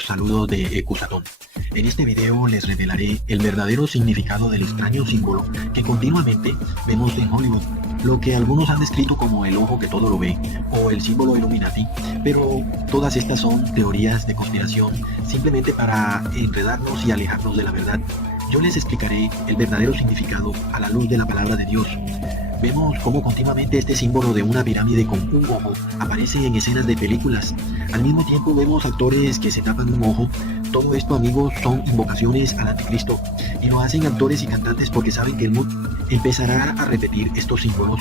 los saludos de Ecusatón. En este video les revelaré el verdadero significado del extraño símbolo que continuamente vemos en Hollywood, lo que algunos han descrito como el ojo que todo lo ve o el símbolo Illuminati, pero todas estas son teorías de conspiración simplemente para enredarnos y alejarnos de la verdad. Yo les explicaré el verdadero significado a la luz de la palabra de Dios. Vemos cómo continuamente este símbolo de una pirámide con un ojo aparece en escenas de películas. Al mismo tiempo vemos actores que se tapan un ojo. Todo esto, amigos, son invocaciones al anticristo, y lo hacen actores y cantantes porque saben que el mundo empezará a repetir estos símbolos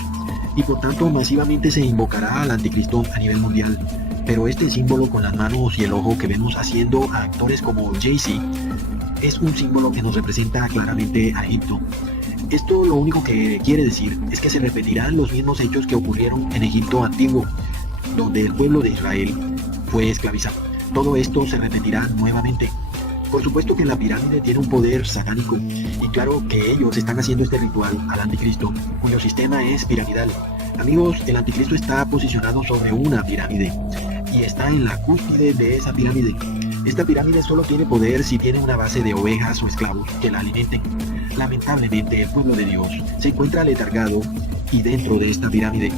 y por tanto masivamente se invocará al anticristo a nivel mundial. Pero este símbolo con las manos y el ojo que vemos haciendo a actores como Jay-Z es un símbolo que nos representa claramente a Egipto. Esto lo único que quiere decir es que se repetirán los mismos hechos que ocurrieron en Egipto antiguo, donde el pueblo de Israel fue esclavizado. Todo esto se repetirá nuevamente. Por supuesto que la pirámide tiene un poder satánico, y claro que ellos están haciendo este ritual al anticristo, cuyo sistema es piramidal. Amigos, el anticristo está posicionado sobre una pirámide, y está en la cúspide de esa pirámide. Esta pirámide solo tiene poder si tiene una base de ovejas o esclavos que la alimenten. Lamentablemente, el pueblo de Dios se encuentra letargado y dentro de esta pirámide,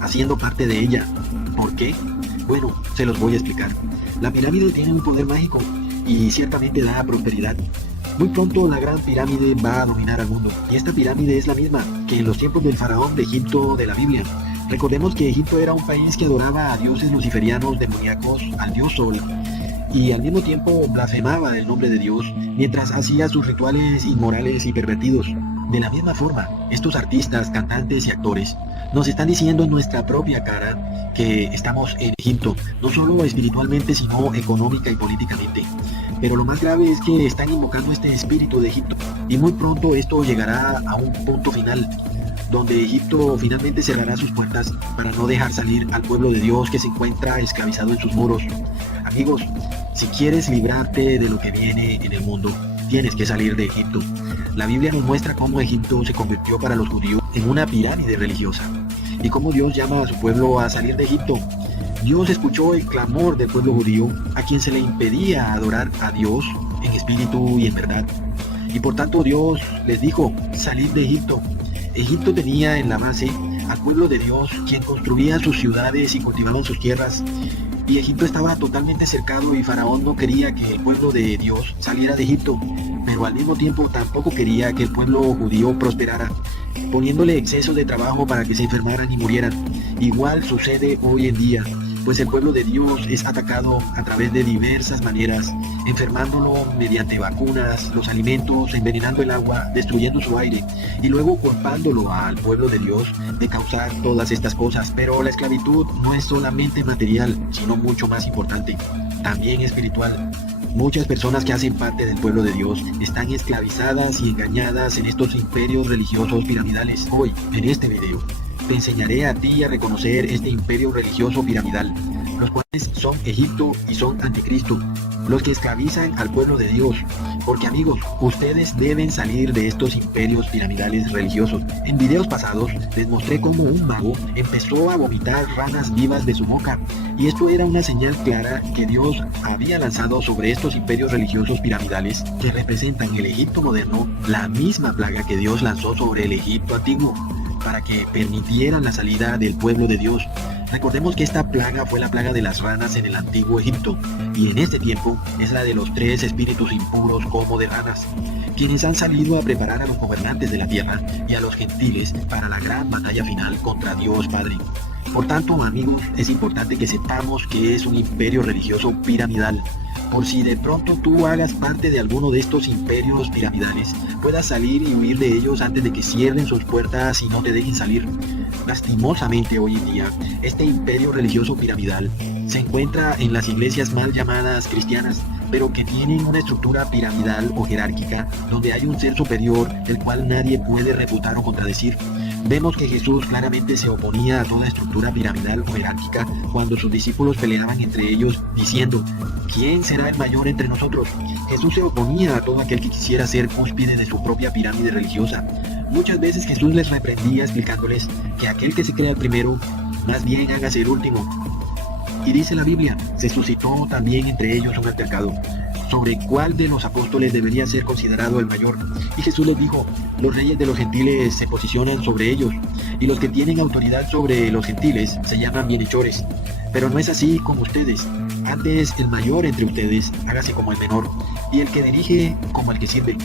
haciendo parte de ella. ¿Por qué? Bueno, se los voy a explicar. La pirámide tiene un poder mágico y ciertamente da prosperidad. Muy pronto la gran pirámide va a dominar al mundo, y esta pirámide es la misma que en los tiempos del faraón de Egipto de la Biblia. Recordemos que Egipto era un país que adoraba a dioses luciferianos demoníacos, al dios Sol, y al mismo tiempo blasfemaba el nombre de Dios mientras hacía sus rituales inmorales y pervertidos. De la misma forma, estos artistas, cantantes y actores nos están diciendo en nuestra propia cara que estamos en Egipto, no solo espiritualmente sino económica y políticamente. Pero lo más grave es que están invocando este espíritu de Egipto, y muy pronto esto llegará a un punto final, donde Egipto finalmente cerrará sus puertas para no dejar salir al pueblo de Dios que se encuentra esclavizado en sus muros. Amigos, si quieres librarte de lo que viene en el mundo, tienes que salir de Egipto. La Biblia nos muestra cómo Egipto se convirtió para los judíos en una pirámide religiosa, y cómo Dios llama a su pueblo a salir de Egipto. Dios escuchó el clamor del pueblo judío, a quien se le impedía adorar a Dios en espíritu y en verdad. Y por tanto Dios les dijo, salid de Egipto. Egipto tenía en la base al pueblo de Dios, quien construía sus ciudades y cultivaban sus tierras. Y Egipto estaba totalmente cercado, y Faraón no quería que el pueblo de Dios saliera de Egipto, pero al mismo tiempo tampoco quería que el pueblo judío prosperara, poniéndole exceso de trabajo para que se enfermaran y murieran. Igual sucede hoy en día, pues el pueblo de Dios es atacado a través de diversas maneras, enfermándolo mediante vacunas, los alimentos, envenenando el agua, destruyendo su aire, y luego culpándolo al pueblo de Dios de causar todas estas cosas. Pero la esclavitud no es solamente material, sino mucho más importante, también espiritual. Muchas personas que hacen parte del pueblo de Dios están esclavizadas y engañadas en estos imperios religiosos piramidales. Hoy, en este video, te enseñaré a ti a reconocer este imperio religioso piramidal, los cuales son Egipto y son anticristo, los que esclavizan al pueblo de Dios. Porque amigos, ustedes deben salir de estos imperios piramidales religiosos. En videos pasados les mostré cómo un mago empezó a vomitar ranas vivas de su boca, y esto era una señal clara que Dios había lanzado sobre estos imperios religiosos piramidales que representan el Egipto moderno, la misma plaga que Dios lanzó sobre el Egipto antiguo, para que permitieran la salida del pueblo de Dios. Recordemos que esta plaga fue la plaga de las ranas en el antiguo Egipto, y en este tiempo es la de los 3 espíritus impuros como de ranas, quienes han salido a preparar a los gobernantes de la tierra y a los gentiles para la gran batalla final contra Dios Padre. Por tanto, amigos, es importante que sepamos que es un imperio religioso piramidal. Por si de pronto tú hagas parte de alguno de estos imperios piramidales, puedas salir y huir de ellos antes de que cierren sus puertas y no te dejen salir. Lastimosamente hoy en día, este imperio religioso piramidal se encuentra en las iglesias mal llamadas cristianas, pero que tienen una estructura piramidal o jerárquica, donde hay un ser superior del cual nadie puede refutar o contradecir. Vemos que Jesús claramente se oponía a toda estructura piramidal o jerárquica cuando sus discípulos peleaban entre ellos diciendo, ¿quién será el mayor entre nosotros? Jesús se oponía a todo aquel que quisiera ser cúspide de su propia pirámide religiosa. Muchas veces Jesús les reprendía explicándoles que aquel que se crea el primero, más bien hágase el último. Y dice la Biblia, se suscitó también entre ellos un altercado sobre cuál de los apóstoles debería ser considerado el mayor. Y Jesús les dijo, los reyes de los gentiles se posicionan sobre ellos, y los que tienen autoridad sobre los gentiles se llaman bienhechores. Pero no es así con ustedes. Antes el mayor entre ustedes hágase como el menor, y el que dirige como el que sirve.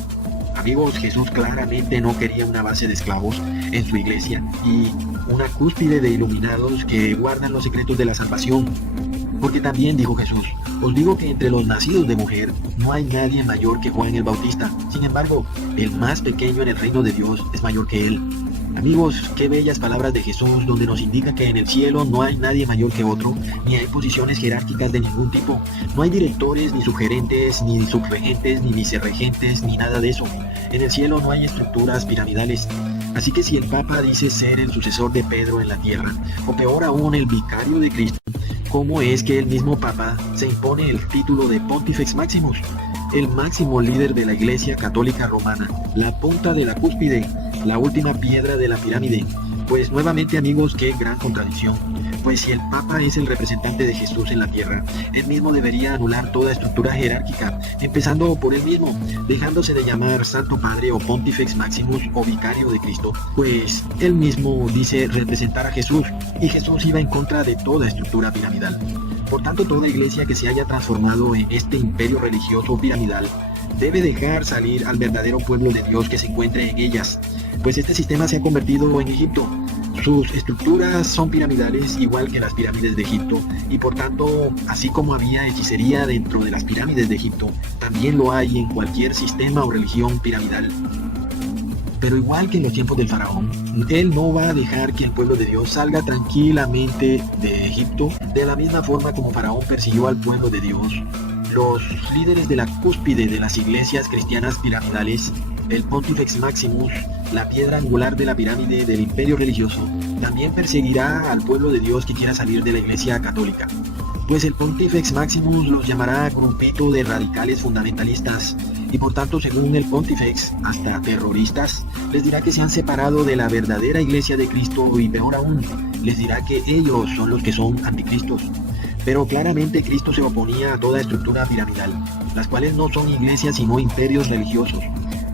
Amigos, Jesús claramente no quería una base de esclavos en su iglesia y una cúspide de iluminados que guardan los secretos de la salvación. Porque también dijo Jesús, os digo que entre los nacidos de mujer no hay nadie mayor que Juan el Bautista. Sin embargo, el más pequeño en el reino de Dios es mayor que él. Amigos, qué bellas palabras de Jesús, donde nos indica que en el cielo no hay nadie mayor que otro, ni hay posiciones jerárquicas de ningún tipo. No hay directores, ni subgerentes, ni subregentes, ni vicerregentes, ni nada de eso. En el cielo no hay estructuras piramidales. Así que si el Papa dice ser el sucesor de Pedro en la tierra, o peor aún el vicario de Cristo, ¿cómo es que el mismo Papa se impone el título de Pontifex Maximus, el máximo líder de la Iglesia Católica Romana, la punta de la cúspide, la última piedra de la pirámide? Pues nuevamente, amigos, qué gran contradicción. Pues si el Papa es el representante de Jesús en la tierra, él mismo debería anular toda estructura jerárquica, empezando por él mismo, dejándose de llamar Santo Padre o Pontifex Maximus o Vicario de Cristo, pues él mismo dice representar a Jesús, y Jesús iba en contra de toda estructura piramidal. Por tanto, toda iglesia que se haya transformado en este imperio religioso piramidal debe dejar salir al verdadero pueblo de Dios que se encuentre en ellas, pues este sistema se ha convertido en Egipto. Sus estructuras son piramidales igual que las pirámides de Egipto, y por tanto, así como había hechicería dentro de las pirámides de Egipto, también lo hay en cualquier sistema o religión piramidal. Pero igual que en los tiempos del faraón, él no va a dejar que el pueblo de Dios salga tranquilamente de Egipto, de la misma forma como faraón persiguió al pueblo de Dios. Los líderes de la cúspide de las iglesias cristianas piramidales, el Pontifex Maximus, la piedra angular de la pirámide del imperio religioso, también perseguirá al pueblo de Dios que quiera salir de la iglesia católica. Pues el Pontifex Maximus los llamará grupito de radicales fundamentalistas, y por tanto, según el Pontifex, hasta terroristas, les dirá que se han separado de la verdadera iglesia de Cristo, y peor aún, les dirá que ellos son los que son anticristos. Pero claramente Cristo se oponía a toda estructura piramidal, las cuales no son iglesias sino imperios religiosos.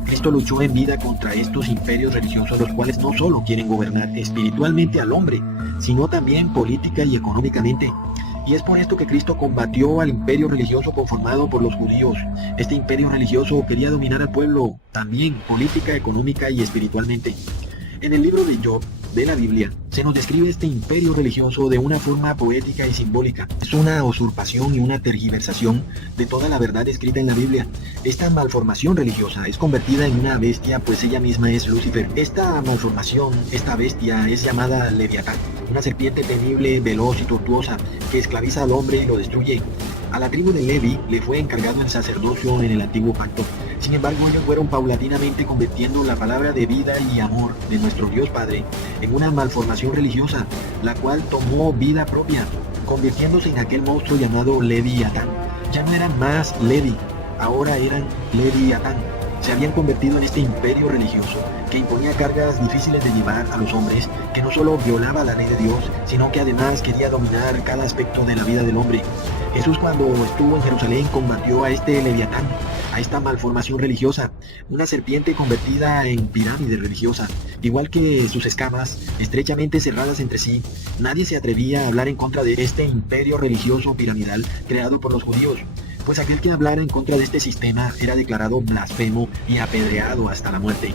Cristo luchó en vida contra estos imperios religiosos, los cuales no solo quieren gobernar espiritualmente al hombre, sino también política y económicamente. Y es por esto que Cristo combatió al imperio religioso conformado por los judíos. Este imperio religioso quería dominar al pueblo, también política, económica y espiritualmente. En el libro de Job, de la Biblia, se nos describe este imperio religioso de una forma poética y simbólica. Es una usurpación y una tergiversación de toda la verdad escrita en la Biblia. Esta malformación religiosa es convertida en una bestia, pues ella misma es Lucifer. Esta malformación, esta bestia, es llamada Leviatán, una serpiente temible, veloz y tortuosa, que esclaviza al hombre y lo destruye. A la tribu de Levi le fue encargado el sacerdocio en el antiguo pacto. Sin embargo, ellos fueron paulatinamente convirtiendo la palabra de vida y amor de nuestro Dios Padre en una malformación religiosa, la cual tomó vida propia, convirtiéndose en aquel monstruo llamado Leviatán. Ya no eran más Levi, ahora eran Leviatán. Se habían convertido en este imperio religioso que imponía cargas difíciles de llevar a los hombres, que no solo violaba la ley de Dios, sino que además quería dominar cada aspecto de la vida del hombre. Jesús, cuando estuvo en Jerusalén, combatió a este Leviatán, a esta malformación religiosa, una serpiente convertida en pirámide religiosa. Igual que sus escamas, estrechamente cerradas entre sí, nadie se atrevía a hablar en contra de este imperio religioso piramidal creado por los judíos, pues aquel que hablara en contra de este sistema era declarado blasfemo y apedreado hasta la muerte.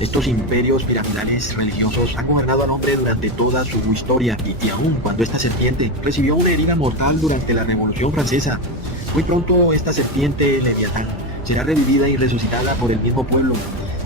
Estos imperios piramidales religiosos han gobernado al hombre durante toda su historia, y aun cuando esta serpiente recibió una herida mortal durante la Revolución Francesa, muy pronto esta serpiente Leviatán será revivida y resucitada por el mismo pueblo,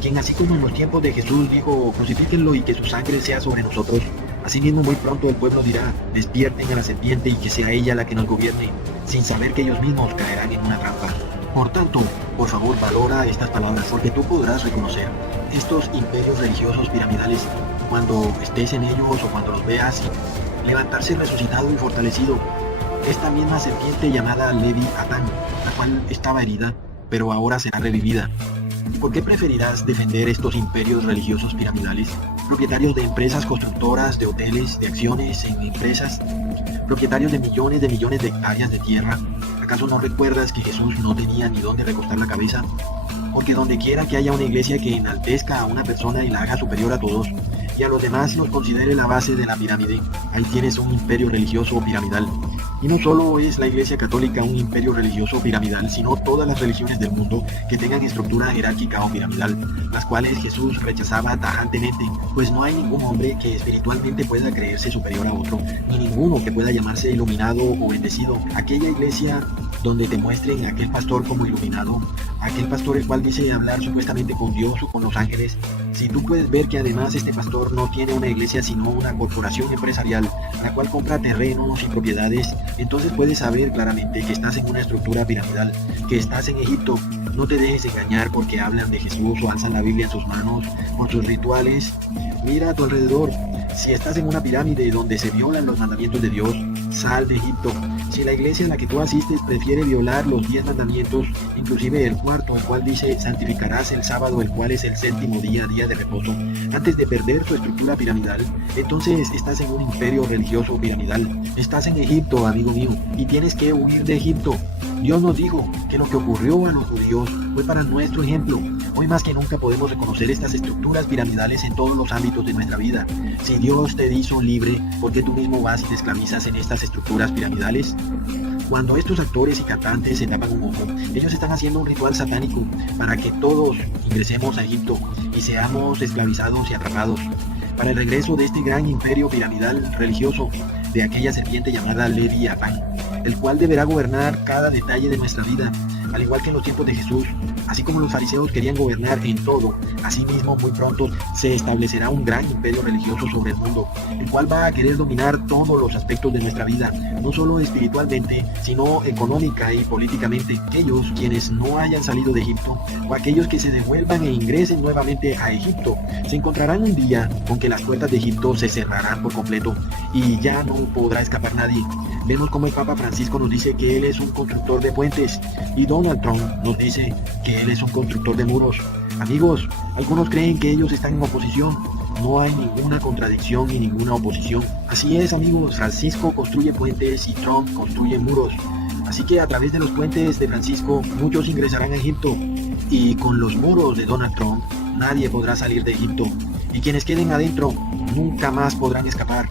quien, así como en los tiempos de Jesús dijo, crucifíquenlo y que su sangre sea sobre nosotros, asimismo muy pronto el pueblo dirá, despierten a la serpiente y que sea ella la que nos gobierne, sin saber que ellos mismos caerán en una trampa. Por tanto, por favor, valora estas palabras, porque tú podrás reconocer estos imperios religiosos piramidales cuando estés en ellos o cuando los veas, levantarse resucitado y fortalecido. Esta misma serpiente llamada Leviatán, la cual estaba herida, pero ahora será revivida. ¿Y por qué preferirás defender estos imperios religiosos piramidales? propietarios de empresas constructoras, de hoteles, de acciones en empresas, propietarios de millones de hectáreas de tierra. ¿Acaso no recuerdas que Jesús no tenía ni dónde recostar la cabeza? Porque donde quiera que haya una iglesia que enaltezca a una persona y la haga superior a todos, y a los demás los considere la base de la pirámide, ahí tienes un imperio religioso piramidal. Y no solo es la Iglesia Católica un imperio religioso piramidal, sino todas las religiones del mundo que tengan estructura jerárquica o piramidal, las cuales Jesús rechazaba tajantemente, pues no hay ningún hombre que espiritualmente pueda creerse superior a otro, ni ninguno que pueda llamarse iluminado o bendecido. Aquella iglesia donde te muestren a aquel pastor como iluminado, aquel pastor el cual dice hablar supuestamente con Dios o con los ángeles, si tú puedes ver que además este pastor no tiene una iglesia sino una corporación empresarial, la cual compra terrenos y propiedades, entonces puedes saber claramente que estás en una estructura piramidal, que estás en Egipto. No te dejes engañar porque hablan de Jesús o alzan la Biblia en sus manos por sus rituales. Mira a tu alrededor. Si estás en una pirámide donde se violan los mandamientos de Dios, sal de Egipto. Si la iglesia a la que tú asistes prefiere violar los 10 mandamientos, inclusive el cuarto, el cual dice santificarás el sábado, el cual es el séptimo día, día de reposo, antes de perder su estructura piramidal, entonces estás en un imperio religioso piramidal. Estás en Egipto, amigo mío, y tienes que huir de Egipto. Dios nos dijo que lo que ocurrió a los judíos fue para nuestro ejemplo. Hoy más que nunca podemos reconocer estas estructuras piramidales en todos los ámbitos de nuestra vida. Si Dios te hizo libre, ¿por qué tú mismo vas y te esclavizas en estas estructuras piramidales? Cuando estos actores y cantantes se tapan un ojo, ellos están haciendo un ritual satánico para que todos ingresemos a Egipto y seamos esclavizados y atrapados. Para el regreso de este gran imperio piramidal religioso, de aquella serpiente llamada Leviatán, el cual deberá gobernar cada detalle de nuestra vida, al igual que en los tiempos de Jesús. Así como los fariseos querían gobernar en todo, asimismo muy pronto se establecerá un gran imperio religioso sobre el mundo, el cual va a querer dominar todos los aspectos de nuestra vida, no solo espiritualmente, sino económica y políticamente. Aquellos quienes no hayan salido de Egipto, o aquellos que se devuelvan e ingresen nuevamente a Egipto, se encontrarán un día con que las puertas de Egipto se cerrarán por completo y ya no podrá escapar nadie. Vemos como el Papa Francisco nos dice que él es un constructor de puentes y Donald Trump nos dice que él es un constructor de muros. Amigos, algunos creen que ellos están en oposición. No hay ninguna contradicción ni ninguna oposición. Así es, amigos, Francisco construye puentes y Trump construye muros. Así que a través de los puentes de Francisco muchos ingresarán a Egipto y con los muros de Donald Trump nadie podrá salir de Egipto y quienes queden adentro nunca más podrán escapar.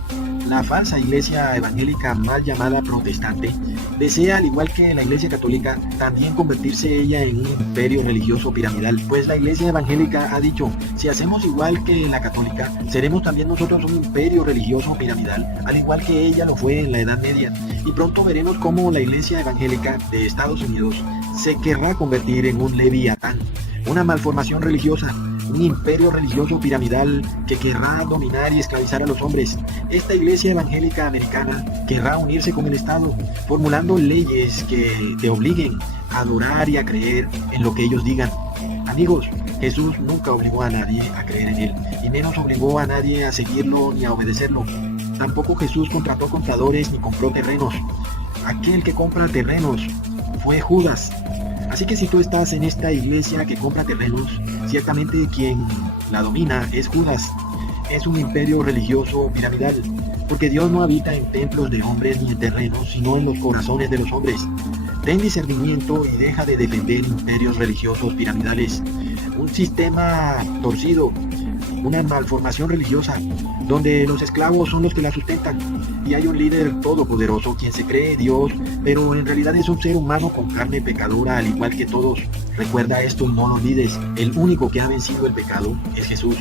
La falsa iglesia evangélica mal llamada protestante desea, al igual que la iglesia católica, también convertirse ella en un imperio religioso piramidal, pues la iglesia evangélica ha dicho, si hacemos igual que la católica, seremos también nosotros un imperio religioso piramidal, al igual que ella lo fue en la Edad Media, y pronto veremos cómo la iglesia evangélica de Estados Unidos se querrá convertir en un Leviatán, una malformación religiosa, un imperio religioso piramidal que querrá dominar y esclavizar a los hombres. Esta iglesia evangélica americana querrá unirse con el Estado, formulando leyes que te obliguen a adorar y a creer en lo que ellos digan. Amigos, Jesús nunca obligó a nadie a creer en él, y menos obligó a nadie a seguirlo ni a obedecerlo. Tampoco Jesús contrató compradores ni compró terrenos. Aquel que compra terrenos fue Judas. Así que si tú estás en esta iglesia que compra terrenos, ciertamente quien la domina es Judas. Es un imperio religioso piramidal, porque Dios no habita en templos de hombres ni en terrenos, sino en los corazones de los hombres. Ten discernimiento y deja de defender imperios religiosos piramidales, un sistema torcido, una malformación religiosa, donde los esclavos son los que la sustentan, y hay un líder todopoderoso quien se cree Dios, pero en realidad es un ser humano con carne pecadora al igual que todos. Recuerda esto, no lo olvides, el único que ha vencido el pecado es Jesús.